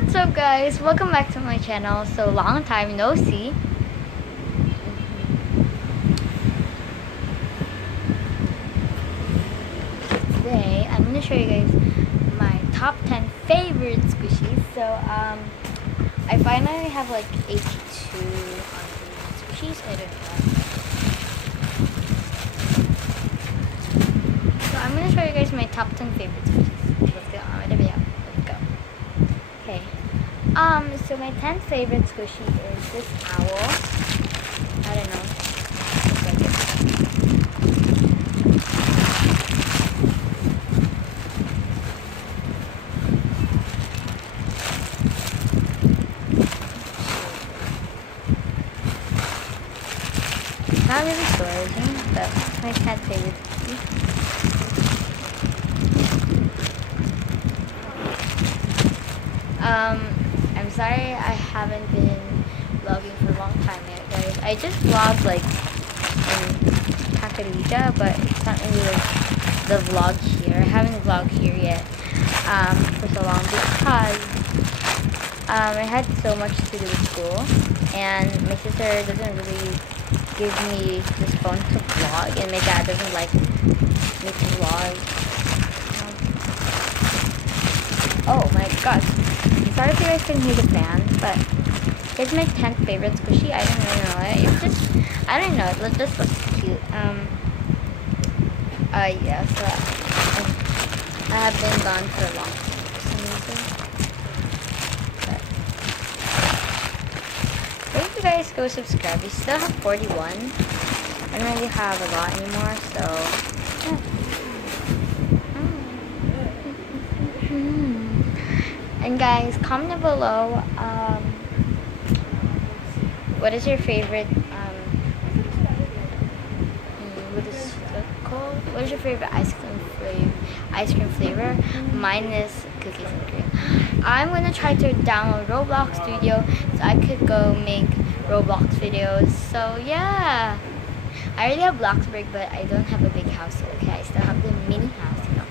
What's up, guys? Welcome back to my channel. So long time no see. Today I'm gonna show you guys my top 10 favorite squishies. So I finally have like 82 squishies. I don't know. So I'm gonna show you guys my top 10 favorite squishies. Let's get on with the video. Let's go. Okay. So my 10th favorite squishy is this owl. I don't know. Looks like it. Not really storage, but it's my 10th favorite squishy. I'm sorry I haven't been vlogging for a long time yet, guys. I just vlogged like in Pacarita, but it's not really like the vlog here. I haven't vlogged here yet for so long because I had so much to do with school, and my sister doesn't really give me this phone to vlog, and my dad doesn't like me to vlog. Oh my gosh. Sorry if you guys can hear the fan, but it's my 10th favorite squishy. I don't really know. It's just, I don't know. It just looks cute. Yeah, so I have been gone for a long time for some reason. But if you guys go subscribe, we still have 41. I don't really have a lot anymore, so yeah. And guys, comment below what is your favorite what is it called? What is your favorite ice cream flavor? Mine is cookies and cream. I'm gonna try to download Roblox Studio so I could go make Roblox videos. So yeah, I already have Bloxburg, but I don't have a big house. Okay, I still have the mini house, you know,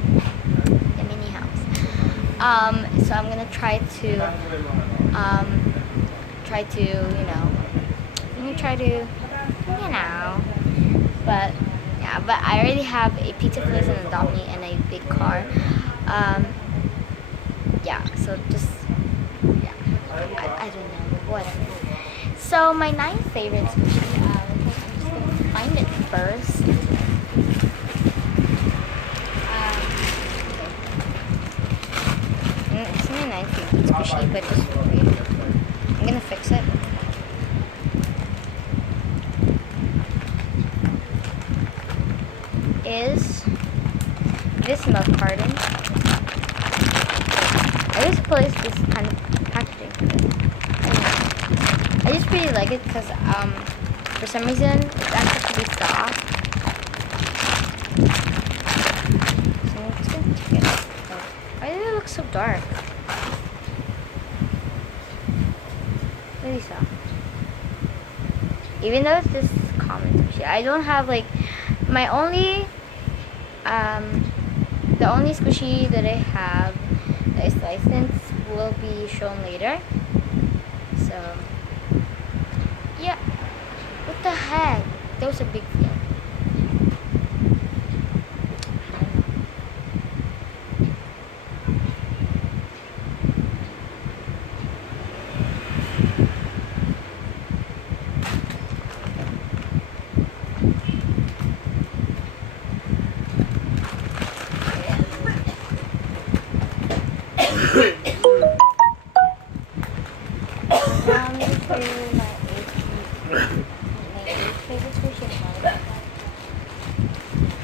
the mini house. So I'm gonna try to, but yeah, but I already have a pizza place and Adopt Me and a big car. Yeah, so just, yeah, I don't know, whatever. So my 9th favorite squishy, I'm just gonna find it first. It's my 9th favorite squishy, but just wait. I'm gonna fix it. Is this milk carton. I just placed this kind of packaging for it. I just really like it because for some reason it's actually soft. So I'm just gonna take it. Why does it look so dark? Really soft. Even though it's this common squishy, I don't have like my only the only squishy that I have that is licensed will be shown later. So yeah, what the heck? That was a big deal.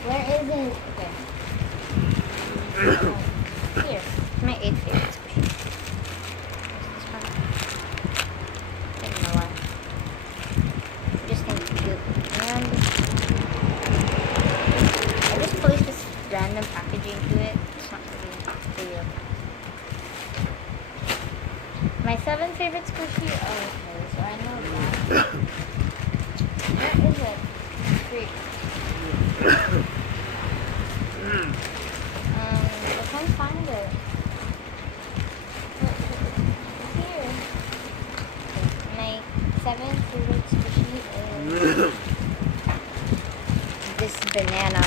Where is it? Okay. Here. My 8th favorite squishy. This one. I don't know why. I just think it's cute. And I just placed this random packaging to it. It's not really real. My 7th favorite squishy. Oh, okay. So I know that. Where is it? Great. I can't find it. favorite squishy is this banana.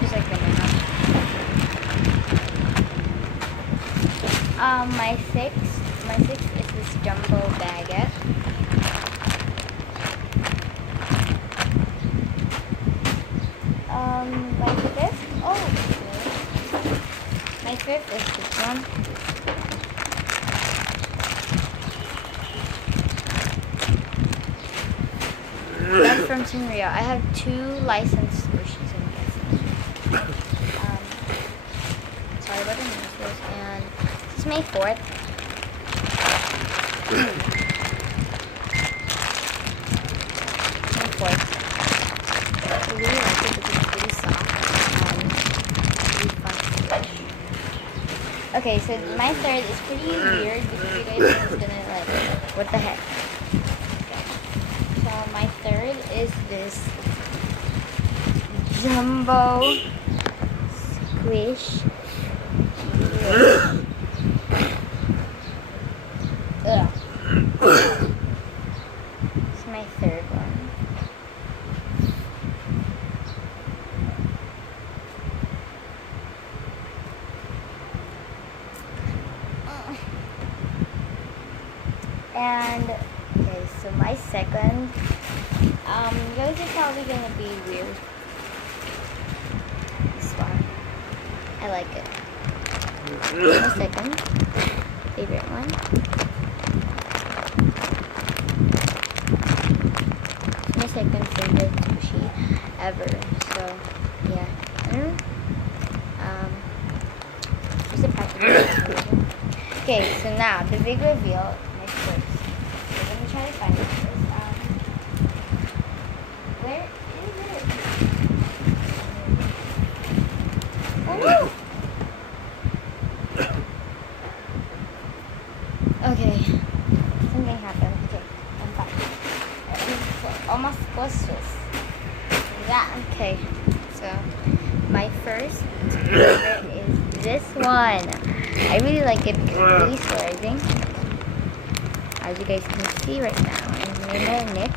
Just like banana. My sixth is this jumbo baguette. My fifth, my fifth is this one. That's from Tenrio. I have 2 licensed squishies in this. Sorry about the noises. And this is my 4th. My 4th. I really like it because it's really soft and really fun to squish. Okay, so my 3rd is pretty weird because you guys think it's gonna like, what the heck? So my 3rd is this jumbo squish. Ugh. It's my 3rd one. And okay, so my 2nd, you guys are probably gonna be weird. This one, I like it. My 2nd favorite one. It's my 2nd favorite squishy ever. So yeah. Just a package. Okay, so now the big reveal. So let me try to find it first. Where is it? Oh no! Okay, something happened. Okay, I'm fine. Almost close. Yeah. Okay, so my first favorite is this one. I really like it. It's really surprising. As you guys can see right now, and my name Nick.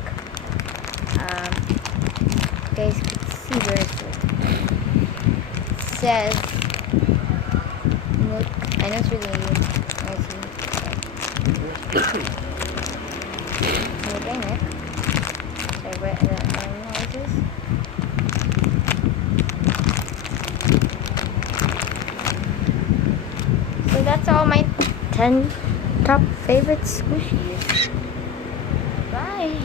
You guys can see where it's at. It says, look, I know it's really noisy. Okay, Nick. Sorry, what are the noises? So that's all my 10 top favorite squishies. Bye.